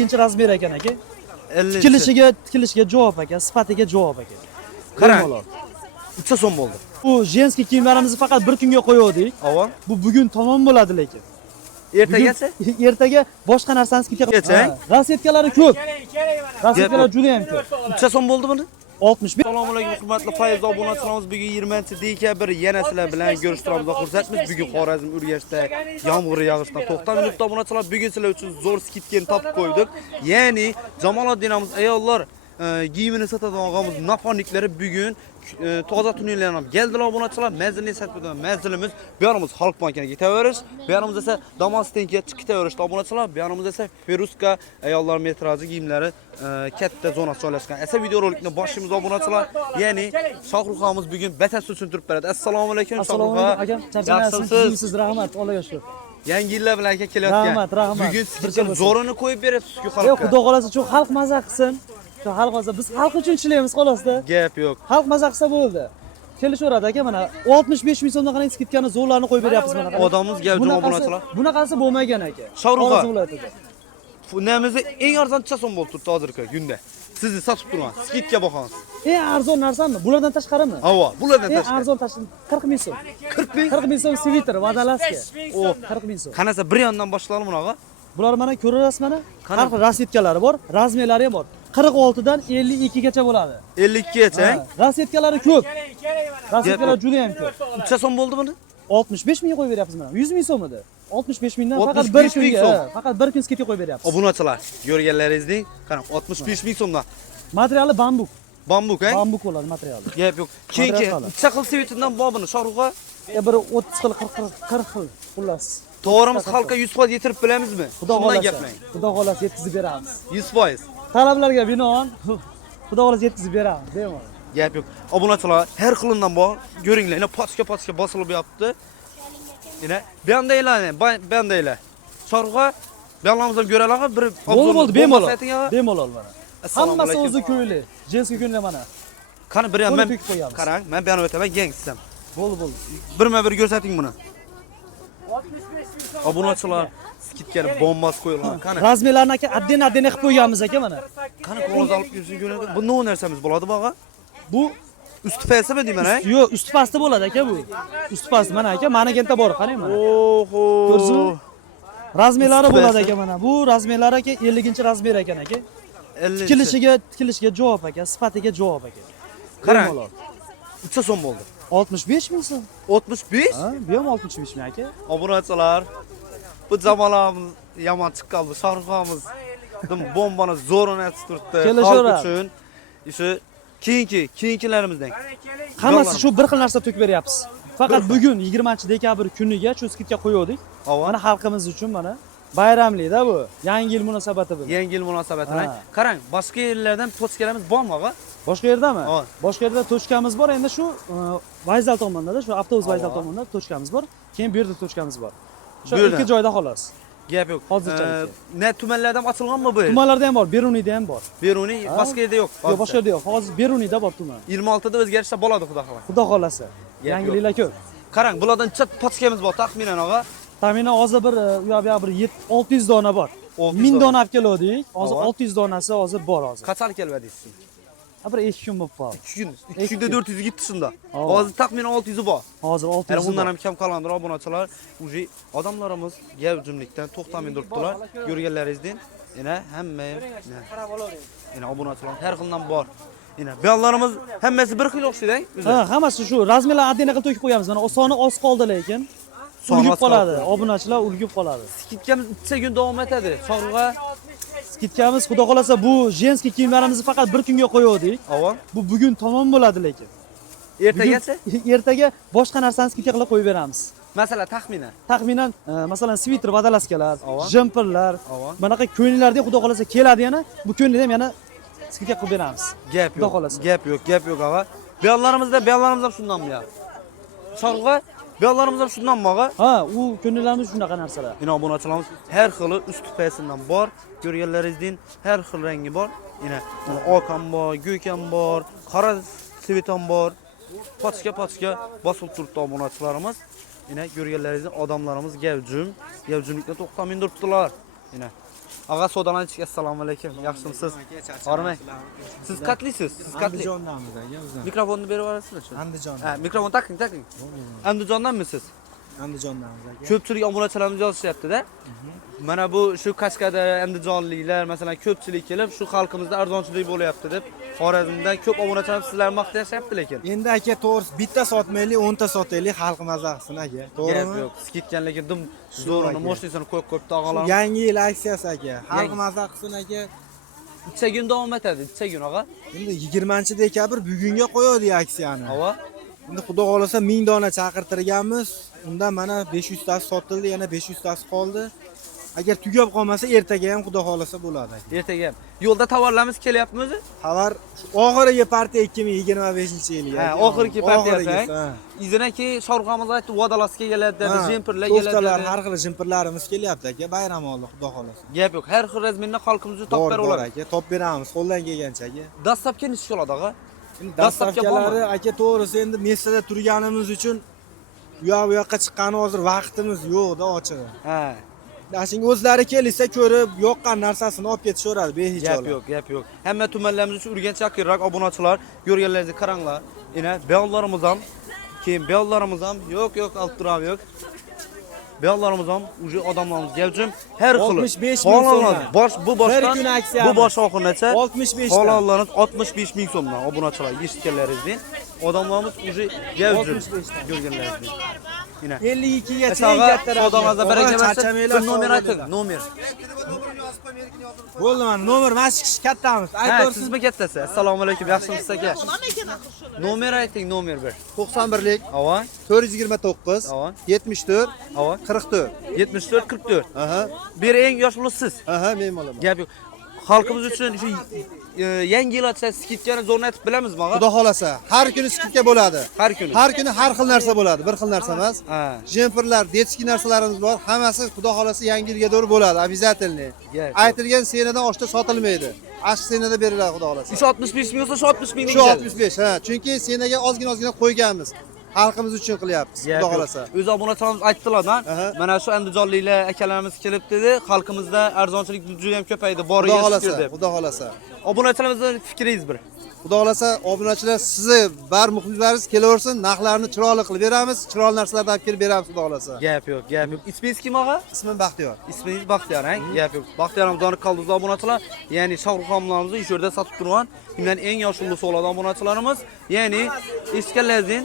İkinci razmer ekan aka. 50. Tikilishiga javob aka, sifatiga javob aka. Qarang. Bemalol. 3 so'm bo'ldi. Bu jenskiy kiyimlarimizni faqat bir kunga qo'ydik. Ava. Bu bugun tamom bo'ladi lekin. Ertagasi? Ertaga boshqa narsani skidga Kechang. Rasetkalari ko'p. Rasetkalar juda ham ko'p. 3 so'm bo'ldi buni? 65. Assalomu alaykum hurmatli Fayz obunachilarimiz. Bugun 20-dekabr yana sizlar bilan ko'rishtiramiz. Xursandmiz. Bugun Xorazm Urgashda yomg'ir yog'ishdan to'xtamayapti obunachilar. Bugun sizlar uchun zo'r skidkani topib qo'ydik. Ya'ni Jamoliddinimiz ayollar giyimini sotadigan og'amiz nafonliklari bugun toza tunlarni ham keldilar obunachilar. Manzilni satadigan manzilimiz bu yerimiz Xalq bankiga ketaverish, bu yerimiz esa Damastinga chiqib ketaverishdi obunachilar. Bu yerimiz esa Feruska ayollar metraji giyimlari katta zonasi joylashgan. Esa videorolikni boshimiz obunachilar. Ya'ni Shohruxamiz bugun batafsil tushuntirib beradi. Assalomu alaykum Shohruxa. Aka, charchamaysiz, rahmat, Allohga shukr. Yangi yillar bilan aka kelayotgan. Rahmat. Bugun sizga zo'rini qo'yib beryapsiz-ku Yo'q, xalqqa. xudo xolasa, shu xalq maza qilsin. Shu xalq hozir biz xalq uchun ishlaymiz xolos-da. Gap yo'q. Xalq maza qilsa bo'ldi. Kelishaveradi aka, mana 65 ming so'mdan qanday skidkani zo'rlarni qo'yib beryapmiz mana. Odamimiz gavjum obunachilar. Bunaqasi bo'lmagan aka. Shohruxa. Xorazm viloyatida. Namizni eng arzon chason bo'lib turibdi hozirgi kunda. Sizni sotib turman. Skidga boqamiz. Eng arzon narsami? Bulardan tashqarimi? Ava, bulardan Eng tashqari. arzon 40 ming so'm. 40 ming. 40 ming so'm sviter, vodolaska. O, 40 ming so'm. qanasa bir yondan boshlaylik bunaqa. Bular mana ko'rasizmi mana? Har xil rasetkalari bor, razmerlari ham bor. 46 dan 52 gacha bo'ladi. 52 gacha. Rasetkalari ko'p. Rasetkalar juda ham ko'p. 3 so'm bo'ldi buni? 65 ming qo'yib beryapmiz mana. 100 ming so'm edi. 65 mingdan faqat 65 bir ming kunga, so'm. faqat bir kun skidga qo'yib beryapmiz. Obunachilar, ko'rganlaringizdek, qarang 65 ming so'mdan. Materiali bambuk. Bambuk, ha? Bambuk bo'ladi materiali. Gap yo'q. Keyin chaqil sevitimdan bor buni Shohruxa. Ya bir 30 xil, 40 xil xullas. To'g'rimiz xalqqa 100% yetirib bilamizmi? Xudo Shundan xolasa. gaplang. Xudo xolasa yetkazib beramiz. 100%. Talablarga binoan Xudo xolasa yetkazib beramiz, bemalol. Gap yo'q. Obunachilar har xilidan bor. Ko'ringlar, pochka bosilib yotibdi. Yana bu yondaylar. Shohruxa, bu yonimizdan ko'ralarga bir Bo'ldi, bemalol mana. Hammasi o'zi ko'yli. Jenskiy ko'yli mana. Qani bir ham men to'kib qo'yamiz. qarang, men bu yerga o'taman, gangsizam. Bo'ldi. Birma-bir ko'rsating buni. Obunachilar skidkani bombasi qo'yilgan. Qani Razmerlarni aka addin qilib qo'yganmiz aka mana. qani qo'lingizni olib yursin ko'radi. Bu nima narsamiz bo'ladi bog'a? Bu Usti pasmi deyman, ha? yo'q, usti pasti bo'ladi aka bu. Usti pasti mana aka, manigenta bor, qarang mana. Oho. Ko'rdingizmi? Razmerlari Usti bo'ladi pasti. aka mana. Bu razmerlar aka 50-razmer ekan aka. 50. Tikilishiga javob aka, sifatiga javob aka. Qarang. Bemalol. 3 so'm bo'ldi. 65 ming so'm. 65? Ha, bu ham 65 ming aka. Obunachilar, bu zamonamiz yomon chiqqan Shohruxamiz. Bombani zo'rini atib turibdi. Kelishaveradi. Xalq uchun ishi keyingilarimizdan. Hammasi shu bir xil narsa to'kib beryapmiz. Faqat bugun 20-dekabr kuniga shu skidga qo'ydik. Mana xalqimiz uchun mana bayramlikda bu. Yangi yil munosabati bilan. Yangi yil munosabati bilan. Ha. Qarang, boshqa yerlardan to'chkalarimiz bormi, og'a? Boshqa yerdami? Ha. Boshqa yerda to'chkamiz bor. Endi shu vokzal tomonda, shu avtobus vokzal tomonda to'chkamiz bor. Keyin bu yerda to'chkamiz bor. Shu ikki joyda xolos. Gap yo'q. Hozircha. Ne tumanlardan ochilganmi bu? Tumanlarda ham bor, Beruniyda ham bor. Beruniy boshqa yerda yo'q. Yo'q, boshqa yerda yo'q. Hozir Beruniyda bor tuman. 26da o'zgarishlar bo'ladi, xudo xolasa. Xudo xolasa. Yangiliklar ko'p. Qarang, bulardan necha pochkamiz bor taxminan, og'a? Taxminan hozir bir u yoq bir 600 dona bor. 600 1000 dona. dona olib keldik. Hozir Ava. 600 donasi hozir bor hozir. Qachon kelmadingiz? Bir 2 kun bo'lib qoldi. 2 kun. 2 kunda 400 gitti shunda. Ava. Hozir taxminan 600 bor. Hozir 600. Yani bundan ham kam qolgandir obunachilar. Uji odamlarimiz gavjumlikdan to'xtamay turibdilar. Ko'rganlaringizdan yana hamma yana obunachilar har xildan bor. Yana buyonlarimiz hammasi bir xil o'xshaydi. Ha, hammasi shu razmerlar addina qilib to'kib qo'yamiz. Mana soni oz qoldi lekin. Ulgib qoladi. Obunachilar ulgib qoladi. Skidkamiz 3 kun davom etadi. Shohruxa. Skidkamiz xudo xolasa bu jenskiy kiyimlarimizni faqat bir kunga qo'ydik. Ava. Bu bugun tamom bo'ladi lekin. Ertagasi? Ertaga boshqa narsani skidga qilib qo'yib beramiz. Masalan, taxminan. Taxminan masalan sviter, vodolaskalar, Ava. jemperlar, Ava. bunaqa ko'ylaklarda xudo xolasa keladi yana. Bu ko'ylakni ham yana skidga qilib beramiz. Gap Xudo yo'q. xolasa. Gap yo'q, og'a. Buyonlarimiz ham shundanmi ya? Shohruxa, buyonlarimiz ham shundanmi, og'a? Ha, u ko'ylaklarimiz shunaqa narsalar. Ino obunachilarimiz har xili ust tufaysidan bor. Ko'rganlaringizdan har xil rangi bor. Ina oq ham bor, ko'k ham bor, qora svet ham bor. Pochka bosilib turibdi obunachilarimiz. Ina ko'rganlaringizdan odamlarimiz gavjumlikda to'xtamay turibdilar. Ina Ağa sodadan içki. Assalomu alaykum. Yaxshimisiz? Ormay. Siz qatlisiz? Siz qatli. Andijondamiz aka o'zim. Mikrofonni berib olasizmi? Andijon. Ha, mikrofon taking. Andijondanmisiz? Andijondamiz aka. Ko'pchilik obunachilarimiz yozishyapti-da. Mana bu shu Qashqada andijonliklar, masalan, ko'pchilik kelib, shu xalqimizda arzonchilik bo'lyapti deb Xorazmdan ko'p obunachilar sizlarni maqtashyapti lekin. Endi aka to'g'risi bitta sotmaylik, 10 ta sotaylik, xalq maza qilsin aka. To'g'rimi? Yo'q, skitgan lekin dim zo'rini mo'shtisini qo'yib tog'alar. Yangi yil aksiyasi aka. Xalq maza qilsin aka. Necha kun davom etadi? Necha kun og'a? Endi 20-dekabr bugunga qo'ydik aksiyani. Ava? Endi xudo xolasa 1000 dona chaqirtirganmiz. Undan mana 500 tasi sotildi, yana 500 tasi qoldi. Agar tugab qolmasa ertaga ham xudo xolasa bo'ladi aka. Ertaga ham. Yo'lda tovarlarimiz kelyaptimi o'zi? Xabar oxirgi partiya 2025-yil. Ha, oxirgi partiya. Izinaki Shoruxamiz aytdi, Vodolazga keladi dedi, jemperlar keladi dedi. Har xil jemperlarimiz kelyapti aka, bayram oldi xudo xolasa. Gap yo'q. Har xil razminni xalqimizga top berib oladi aka, top beramiz qo'ldan kelgancha aka. Dastlabki necha bo'ladi og'a? Dastlabkilari aka to'g'risi endi messada turganimiz uchun bu yoqqa chiqqani hozir vaqtimiz yo'q-da ochig'i. Ha. Dashinga o'zlari kelsa ko'rib, yoqqan narsasini olib ketishaveradi behijolat. Gap yo'q. Hamma tumanlarimiz uchun Urganch yaqinroq obunachilar, ko'rganlaringizni qaranglar. Ina beyonlarimiz ham, keyin beyonlarimiz ham yo'q, olib turib yo'q. Beyonlarimiz ham uje odamlarimiz gavjum har xil. 65 ming so'mdan. Bu boshdan Bir kun aksiya. Bu bosh oxirgacha 65 Xolanlarimiz 65 ming so'mdan obunachilar eshitganlaringizni. Odamlarimiz uje gavjum ko'rganlaringizni. 52 gacha eng Katta katta odamlarga baraka bersin. Bir nomer ayting, nomer. Bo'ldi mana nomer mana shu kishi kattamiz. Ha, sizmi kattasi? Assalomu alaykum, yaxshimisiz aka? Nomer ayting, nomer bir. 91lik Ava, 429 Ava, 74 ava, 44. 74 44. Aha. Bir eng yosh siz. Aha, men bo'laman. Gap yo'q. Xalqimiz uchun shu yangi yil ochsa skidkani zo'rni aytib bilamizmi, og'a? Xudo xolasa, har kuni skidka bo'ladi. Har kuni. Har kuni har xil narsa bo'ladi, bir xil narsa emas. Ha. Jemperlar, detski narsalarimiz bor. Hammasi xudo xolasa yangi yilga doğru bo'ladi, обязательно. Gap. Aytilgan senadan oshda sotilmaydi. Ashq senada beriladi xudo xolasa. Shu 65 ming bo'lsa, shu 60 ming. Shu 65, ha. Chunki senaga ozgina qo'yganmiz. Xalqimiz uchun qilyapmiz, xudo xolasa. O'z obunachilarimiz aytdilar-da, mana shu andijonliklar akalarimiz kelib dedi, xalqimizda arzonchilik juda ham ko'paydi, boriga shukr deb. Xudo xolasa. Obunachilarimizning fikringiz bir. Xudo xolasa obunachilar sizni bar muxlislaringiz kelaversin, narxlarni chiroyli qilib beramiz, chiroyli narsalardan olib kelib beramiz xudo xolasa. Gap yo'q. Ismingiz kim og'a? Ismim Baxtiyor. Ismingiz Baxtiyor, ha? Gap yo'q. Baxtiyor Ramazonov qaldiriz obunachilar, ya'ni Shoruxamlarimizni shu yerda sotib turgan, undan eng yosh ulug' bo'ladi obunachilarimiz, ya'ni eshitganlaringiz